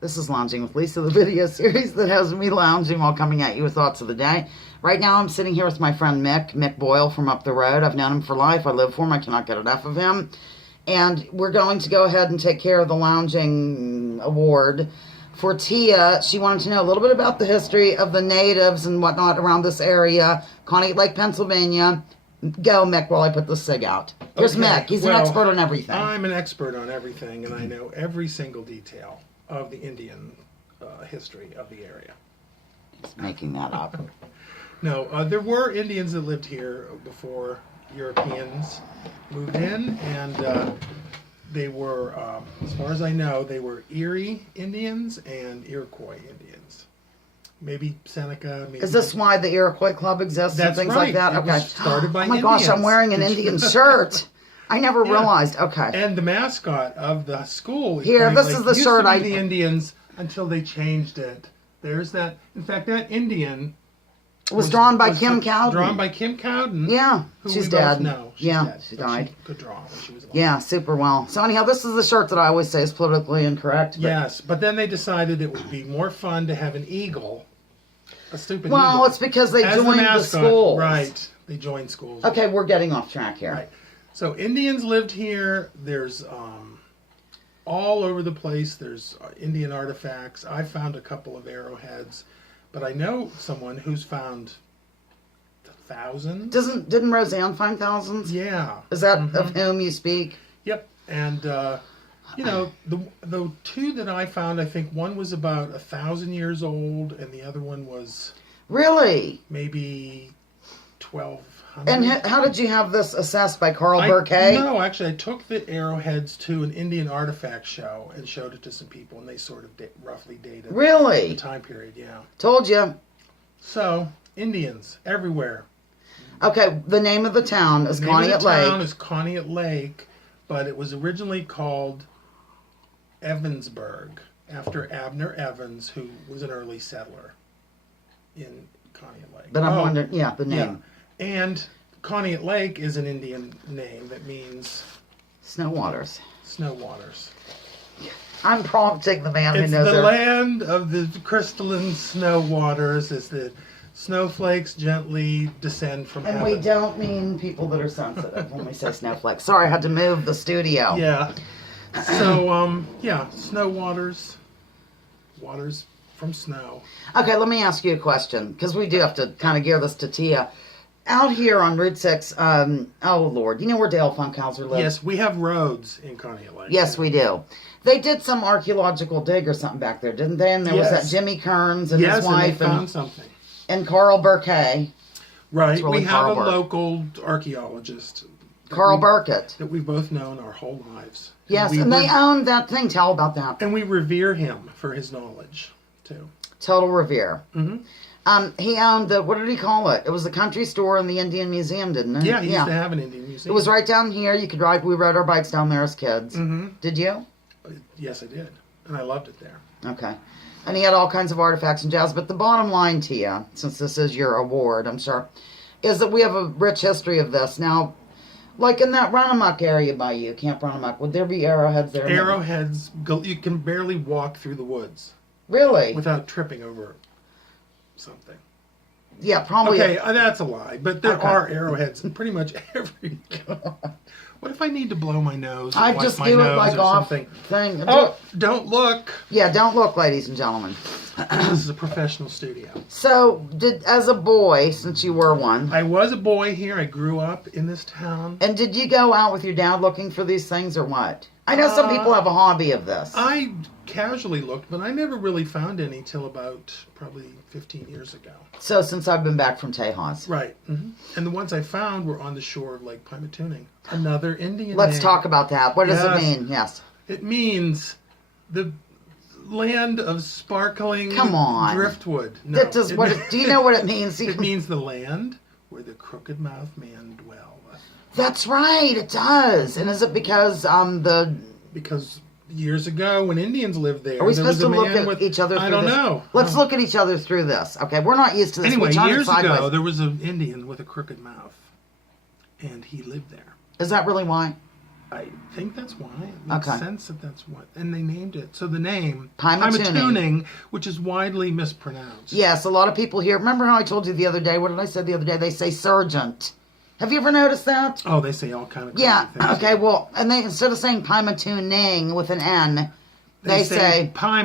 This is Lounging with Lisa, the video series that has me lounging while coming at you with thoughts of the day. Right now I'm sitting here with my friend Mick Boyle from up the road. I've known him for life. I live for him. I cannot get enough of him. And we're going to go ahead and take care of the Lounging Award for Tia. She wanted to know a little bit about the history of the natives and whatnot around this area, Conneaut Lake, Pennsylvania. Go, Mick, while I put the cig out. Here's Mick. He's an expert on everything. I'm an expert on everything, and I know every single detail of the Indian history of the area. He's making that up. No, there were Indians that lived here before Europeans moved in, and they were, as far as I know, they were Erie Indians and Iroquois Indians. Maybe Seneca. Maybe Is this why the Iroquois Club exists and things like that? It Okay. was started by Oh my Indians. gosh, I'm wearing an Indian shirt. I never realized. Okay. And the mascot of the school Here, this is the shirt I the Indians until they changed it. There's that. In fact, that Indian was drawn by Kim Cowden. Drawn by Kim Cowden. Yeah, who she's we dead. Both know. She's yeah, dead, she died. She could draw when she was alive. Yeah, super well. So anyhow, this is the shirt that I always say is politically incorrect. But yes, but then they decided it would be more fun to have an eagle, a stupid eagle. Well, it's because they joined the schools. Right, they joined schools. Okay, we're getting off track here. Right. So Indians lived here. There's all over the place. There's Indian artifacts. I found a couple of arrowheads, but I know someone who's found thousands. Didn't Roseanne find thousands? Yeah. Is that of whom you speak? Yep. And you know, the two that I found, I think one was about 1,000 years old, and the other one was Really? maybe 1,200. And how did you have this assessed by Carl Burkay? No, actually, I took the arrowheads to an Indian artifact show and showed it to some people, and they sort of roughly dated Really? the time period. Yeah. Told you. So Indians everywhere. Okay, the name of the town is Conneaut Lake. The name of the town is Conneaut Lake, but it was originally called Evansburg after Abner Evans, who was an early settler in Conneaut Lake. But I'm wondering, yeah, the name. Yeah. And Conneaut Lake is an Indian name that means Snow Waters. snow waters. I'm prompting the man who It's knows the everything. land of the crystalline snow waters as the snowflakes gently descend from And heaven. we don't mean people that are sensitive when we say snowflakes. Sorry, I had to move the studio. Yeah. So, yeah, snow waters from snow. Okay, let me ask you a question, because we do have to kind of gear this to Tia. Out here on Route 6, oh Lord, you know where Dale Funkhauser lives? Yes, we have roads in Conneaut Lake. Yes, we do. They did some archaeological dig or something back there, didn't they? And there was that Jimmy Kearns and his wife and they found something. And Carl Burkay. Right, really we have Carl a Burke. local archaeologist. Carl Burkett. That we've both known our whole lives. Yes, and they owned that thing. Tell about that. And we revere him for his knowledge, too. Total revere. Mm-hmm. He owned the, what did he call it? It was the country store and the Indian museum, didn't it? Yeah, he used to have an Indian museum. It was right down here. You could ride, we rode our bikes down there as kids. Mm-hmm. Did you? Yes, I did. And I loved it there. Okay. And he had all kinds of artifacts and jazz. But the bottom line, Tia, since this is your award, I'm sure, is that we have a rich history of this. Now, like in that Runamuck area by you, Camp Runamuck, would there be arrowheads there? Arrowheads, you can barely walk through the woods. Really? Without tripping over something. Yeah, probably. Okay, that's a lie. But there are arrowheads in pretty much every... What if I need to blow my nose? I wipe just my do it nose like or off something? thing. Oh, don't look. Yeah, don't look, ladies and gentlemen. This is a professional studio. So, as a boy, since you were one... I was a boy here. I grew up in this town. And did you go out with your dad looking for these things or what? I know some people have a hobby of this. I casually looked, but I never really found any till about probably 15 years ago. So since I've been back from Tejas. Right. Mm-hmm. And the ones I found were on the shore of Lake Pymatuning. Another Indian Let's name. talk about that. What does it mean? Yes. It means the land of sparkling Come on. driftwood. No, That does, do you know what it means? It means the land where the crooked-mouthed man dwelleth. That's right, it does. And is it because Because years ago, when Indians lived there, Are we there supposed was a to look man at each other through I don't this? know. Let's look at each other through this. Okay, we're not used to this. Anyway, We turn it years sideways. ago, there was an Indian with a crooked mouth, and he lived there. Is that really why? I think that's why. It makes Okay. sense that that's what. And they named it. So the name, Pymatuning. which is widely mispronounced. Yes, a lot of people here. Remember how I told you the other day? What did I say the other day? They say sergeant. Have you ever noticed that? Oh, they say all kind of crazy Yeah. things. Okay. Well, and they instead of saying Pymatuning with an N, they say Pima.